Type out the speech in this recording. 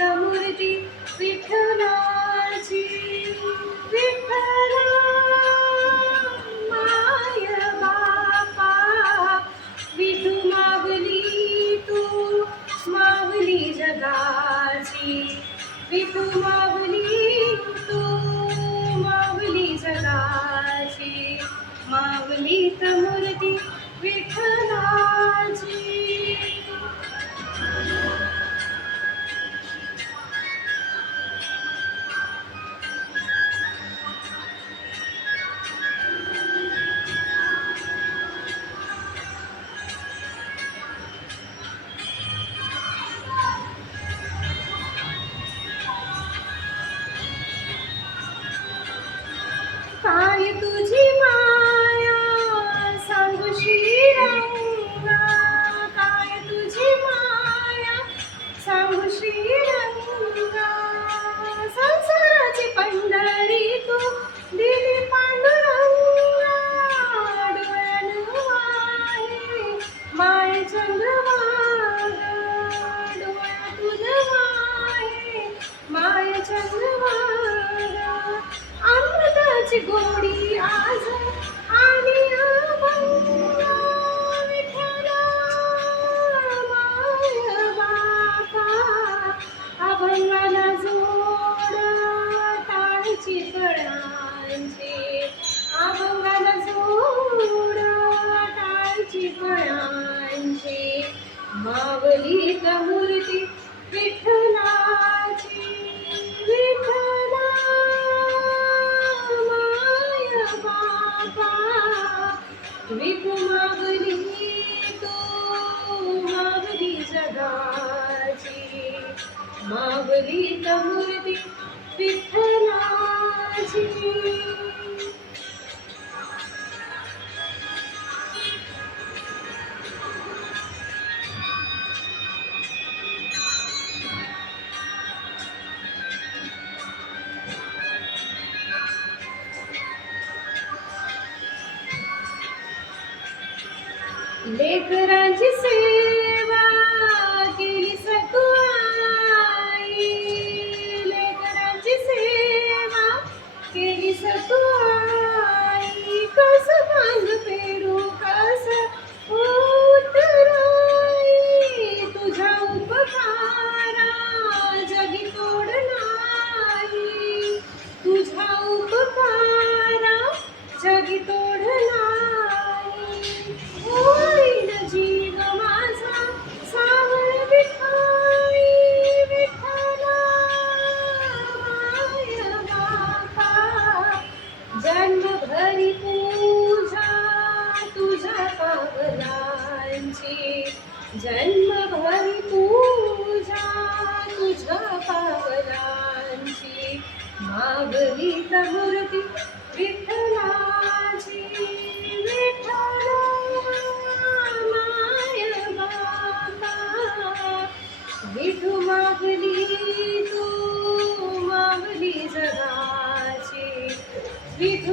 मूर्ती विठ्ठलाची. विठ्ठला माय बापा, विठू मागली तू मागली जगाची. विठू मागली तू मागली जगाची. मागली मूर्ती विठ्ठलाची. काय तुझी माया सांगू श्रीरंगा, काय तुझी माया सांगू श्रीरंगा. संसाराची पंढरी तू दिली पांडुरंगा. डोळ्यानं वाहे माय चंद्रभागा, डोळ्यातून वाहे माय चंद्रभागा. अमृताची गोडी आज आणि अभंगा. विठ्ठला माय बापा, अभंगाला जोड टाळची फळांची. अभंगाला जोड टाळची फळांची. मावली मूर्ती विठ्ठलाची. विठ्ठला विठू मागली तू मागली जगाची. मागली मूर्ती विठ्ठलाची. लेकरांची सेवा केली सकू आई. लेकरांची सेवा केली सकू आई. कस मांग पेरू कस उतराई. तुझ्या उपकारा जगी तोड नाही. तुझ्या उपकारा जगी तोड नाही. होईल जीव माझा सावळ विठाई. विठ्ठला माय बापा, जन्मभरी पूजा तुझ्या पावलांची. जन्मभरी पूजा तुझ्या पावलांची. मागली मूर्ती विठ्ठलाची. विठ्ठला माय बापा, विठू मागली तू मागली जगाची. विठू